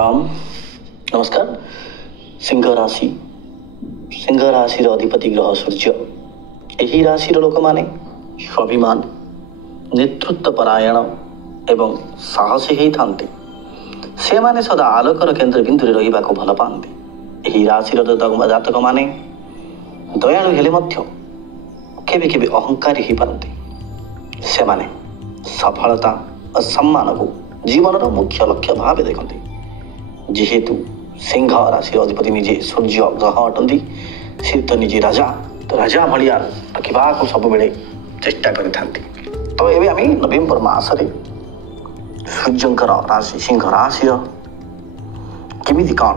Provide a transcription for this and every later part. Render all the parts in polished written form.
राम नमस्कार। सिंह राशि अधिपति ग्रह सूर्य। यही राशि लोक माने स्वाभिमान, नेतृत्व परायण एवं साहसी ही थांती। से माने सदा आलोकर केन्द्र बिंदु रहिबा को भल पाती। यही राशि जातक माने दयालु हेले मध्य केबे केबे अहंकारी ही पारती। से माने सफलता और सम्मान को जीवन मुख्य लक्ष्य भाव देखते। जेहेतु सिंह राशि अधिपति निजे सूर्य ग्रह अटंती, सी तो निजे राजा, तो राजा भाया रखा को सब बेले चेष्टा करते। तो ये आम नवेम्बर मसरे सूर्यंकर राशि सिंह राशि केमी कौन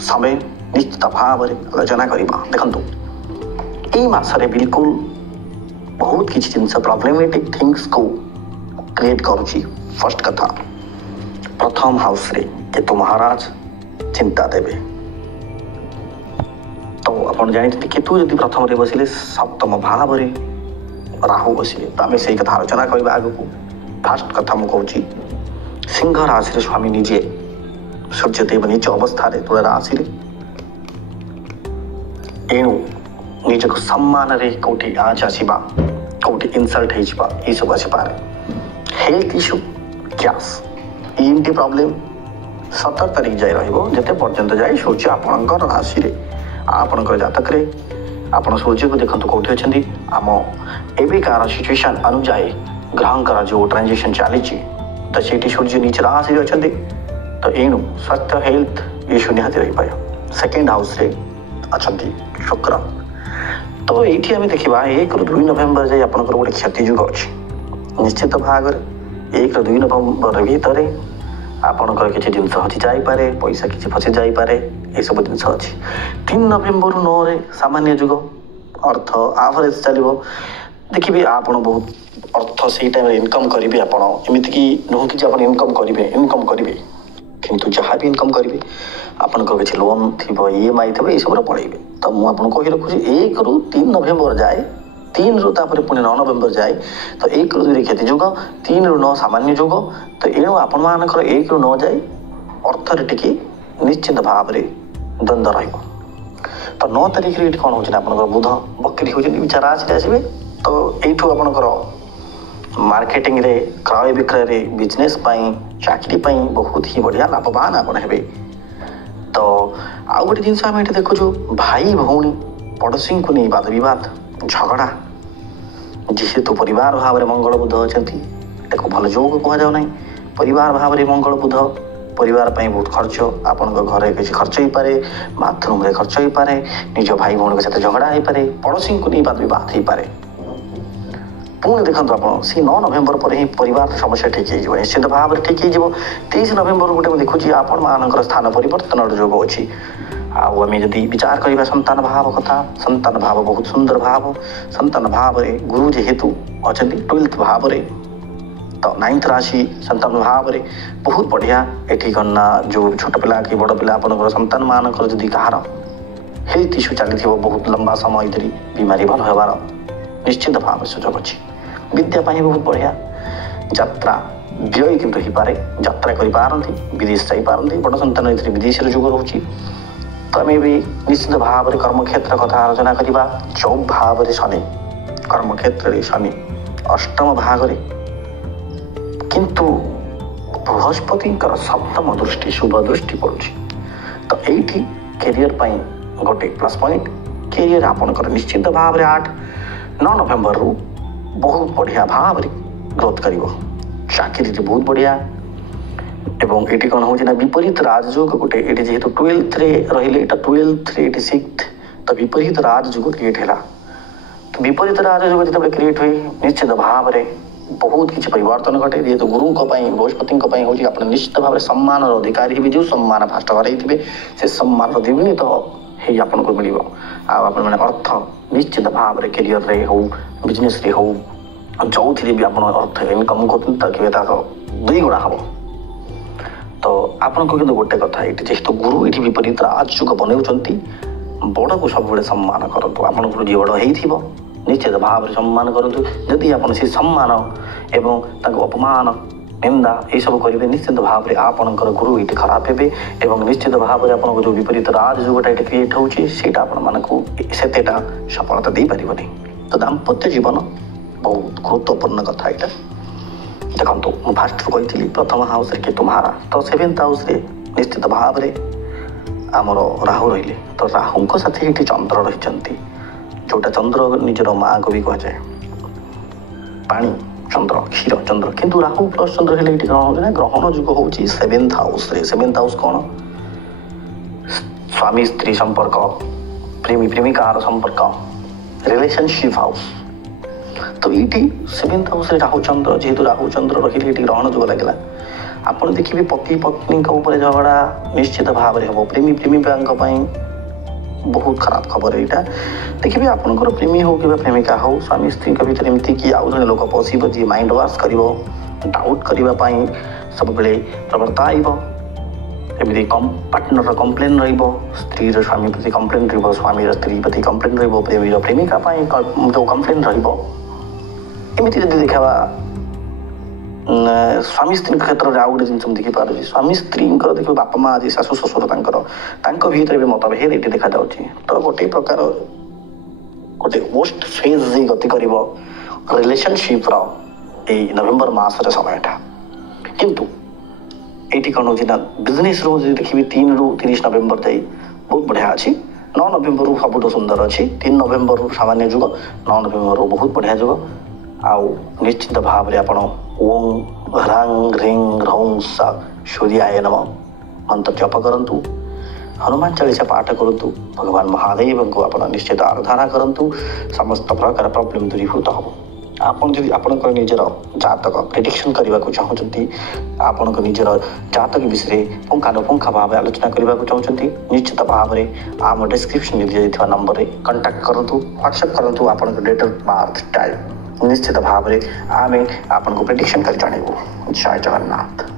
समय निश्चित भाव में आलोचना करवा। देखो ये मसरे बिल्कुल बहुत किसी जिन प्रॉब्लमेटिक थिंग्स को क्रिएट करुच्ची। फर्स्ट कथा, प्रथम हाउस रे केतु महाराज चिंता देवे। तो आप जानते केतु यदि प्रथम रे बसिले सप्तम भाव रे राहु बसिले तो आम से कथा आलोचना करवा आग को। फास्ट कथा मुझे कहूँ सिंह राशि स्वामी निजे सूर्यदेव निज अवस्था तुला राशि एणु निजक सम्मान रे कौटी आँच आसवा, कौटी इनसल्ट हो सब आसपे। हेल्थ इश्यू, गैस, इनटी प्रॉब्लम 17 तारीख जाए रते पर्यंत जाए सूर्य आपणकर राशि आपणकर जातक आप सूर्य को देखते कौटी अच्छा आम एबिकार सिचुएशन अनुजाई ग्रहंकर जो ट्रांजेक्शन चली तो से सूर्य निज राशि अच्छा। तो एणु स्वास्थ्य हेल्थ इश्यू निहाती रही पाए। सेकेंड हाउस रे अच्छा शुक्र। तो ये आम देखा 1 ରୁ 2 नवेम्बर जाए आपंकर गोटे क्षति जुग अच्छी। निश्चित भाग 1 ରୁ 2 नवेम्बर भितर आपणकर किसी जिन हजि जापे, पैसा किसी फसी जापे, ये सब जिन अच्छी। 3 नवेम्बर 9 रे सामान्य जुग, अर्थ आवरेज चलो। देखिए आप बहुत अर्थ से टाइम इनकम करेंगे। आपमती कि नुह कि इनकम करेंगे किंतु जहाँ भी इनकम करेंगे आपंकर किसी लोन थी, EMI थी, ये सब पड़ेबे। तो मुझे कही रखुच्छी 1 ରୁ 3 नवेम्बर जाए, 3 ରୁ तापर पुणी 9 नवेम्बर जाए। तो 1 ରୁ 2 क्षति जुग, 3 ରୁ 9 सामान्य जुग। तो एणु आपण मानकर 1 ରୁ 9 जाए अर्थ टे निश्चित भाव में द्वंद्व रही। तो 9 तारीख रे कौन हो बुध बकरी हो विचार राशि आसवे। तो यू आपंकर मार्केटिंग रे, क्रय विक्रय रे, बिजनेस चाकरी बहुत ही बढ़िया लाभवान आप हे। तो आउ गोटे जिन आम ये देखु भाई भौणी पड़ोशी को नहीं वाद विवाद झगड़ा, जेहेतु परिवार भाव में मंगल बुध अच्छा भल जोग कहना। परिवार भाव में मंगल बुध परिवार बहुत खर्च, आपण घर किसी खर्च हो पाए, बाथरूम रे खर्च हो पाए, निज भाई भौणी के साथ झगड़ा हो पाए, पड़ोशी को नहीं वाद विवाद हो पाए। पुणी देखो आप 9 नवेम्बर पर ही परिवार समस्या ठीक हो निश्चित भाव में ठीक हो। 23 नवेम्बर गोटे देखुची आपण मान स्थान परिवर्तन जोग अच्छी। आम जदि विचार करवा संतान भाव कथा, संतान भाव बहुत सुंदर भाव। संतान भाव रे गुरु जेहेतु अच्छा 12th भाव रे, तो 9th राशि संतान भाव रे बहुत बढ़िया। ये कना जो छोट पिला कि बड़ पिला आपंकर संतान मानकर जदि कहार हेल्थ इश्यू चली बहुत लंबा समय धरी बीमारी भल होबार निश्चित भाव सुजोग अच्छी। विद्या बहुत बढ़िया। यात्रा व्यय किंतु हो पारे, यात्रा करपारती, विदेश जापारती, बड़ संतान ये विदेश जुग रोचे। तो आम भी निश्चित भाव में कर्मक्षेत्र कथा आलोचना करवा। 4 भाव में शनि, कर्मक्षेत्र में शनि 8म भाग में, किंतु बृहस्पति 7म दृष्टि शुभ दृष्टि पड़ुछि। तो ये कैरियर गोटे प्लस पॉइंट। कैरियर आपंकर निश्चित भाव में 8-9 नवेम्बर रु बहुत बढ़िया भाव में ग्रोथ कर। चाकरी बहुत बढ़िया। एवं ये कौन हो विपरीत राजयोग गोटे ये जेहेतु 12th रे रहिले 12th रे 6th, तो विपरीत राजयोग क्रिएट है। तो विपरीत राजयोग जो क्रिएट हुए निश्चित भाव में बहुत किसी परिवर्तन घटे। जेहेतु गुरु बृहस्पति हो निश्चित भाव में सम्मान अधिकारी भी, जो सम्मान फास्ट हर से सम्मान द्विगुणित आपन को मिल। अर्थ निश्चित भाव में कैरियर रे हो, बिजनेस रे हो, जो भी आप अर्थ इनकम करते 2 गुणा हम। तो आपन को गोटे कथा ये जेहेतु गुरु ये विपरीत राजयोग बनाऊँच, बड़ को सब सम्मान करूँ। आपन जी बड़ हो निश्चित भाव में सम्मान करूँ। जदि आप से सम्मान एवं अपमान निंदा ये सब करेंगे निश्चित भाव में आपणकर गुरु ये खराब हे और निश्चित भाव में आपको जो विपरीत राजयोगटा ये क्रिएट होटा आपटा सफलता दे पार नहीं। तो दाम्पत्य जीवन बहुत गुरुत्वपूर्ण कथा यहाँ देखो मुझे फास्ट कही प्रथम हाउस रे तुम्हारा तो 7th हाउस रे निश्चित भाव में आमर राहु रही तो राहु साथी ये चंद्र रही जोटा चंद्र निजर माँ को भी कहुए पानी चंद्र क्षीर चंद्र किंतु राहु प्लस चंद्र हेल्ले ग्रहण ग्रहण जुग हूँ 7th हाउस रे 7th हाउस कौन स्वामी स्त्री संपर्क प्रेमी प्रेमिकार संपर्क रिलेशनशिप हाउस तो ये 7th हाउस रे राहु चंद्र जेहेतु राहु चंद्र रही ग्रहण जुग लगे आप देखिए पति पत्नी झगड़ा निश्चित भाव में हम प्रेमी प्रेमिका बहुत खराब खबर है यहाँ देखिए आपंकर प्रेमी हो कि प्रेमिका हो स्वामी स्त्री भर एमती कि आउ जड़े लोक पशब जी माइंड वाश कर डाउट करने सब बेले प्रवर्ता एमती पार्टनर कम्प्लेन स्त्री स्वामी प्रति कम्प्लेन स्वामी स्त्री प्रति कम्प्लेन प्रेमी प्रेमिका जो कम्प्लेन रमती जब देखा स्वामी स्त्री क्षेत्र में आउ गोटे जिन देखिपारे स्वामी स्त्री देखिए बापा माँ आज शाशु शशुर भर भी मतभेद ये देखा तो गोटे प्रकार गोटे वर्स्ट फेज गति कर रिलेशनशिप नवेम्बर मास समयटा किंतु ये कौन हो बिजनेस देखिए 3 ରୁ 30 नवेम्बर जाए बहुत बढ़िया अच्छी 9 नवेम्बर सबुठ सुंदर अच्छी 3 नवेम्बर सामान्य जुग 9 नवेम्बर बहुत बढ़िया जुग आउ निश्चित भाव में आप ओं ह्रांग ह्रीं ह्रौं सा सूर्याय नमः मंत्र जप करूँ हनुमान चालीसा पाठ करूँ भगवान महादेव को आप निश्चित आराधना करूँ समस्त प्रकार प्रॉब्लम दूरीभूत हम आप निजर जातक प्रेडिक्शन करने को चाहते आपण निजर जातक विषय पुंखानुपुंखा भाव आलोचना करने को चाहते निश्चित भाव में आम डिस्क्रिप्शन में दिया नंबर में कंटाक्ट करूँ व्हाट्सएप करूँ आप डेट ऑफ बर्थ टाइम निश्चित भाव में आम आपको प्रेडिक्शन कर जानबू। जय जगन्नाथ।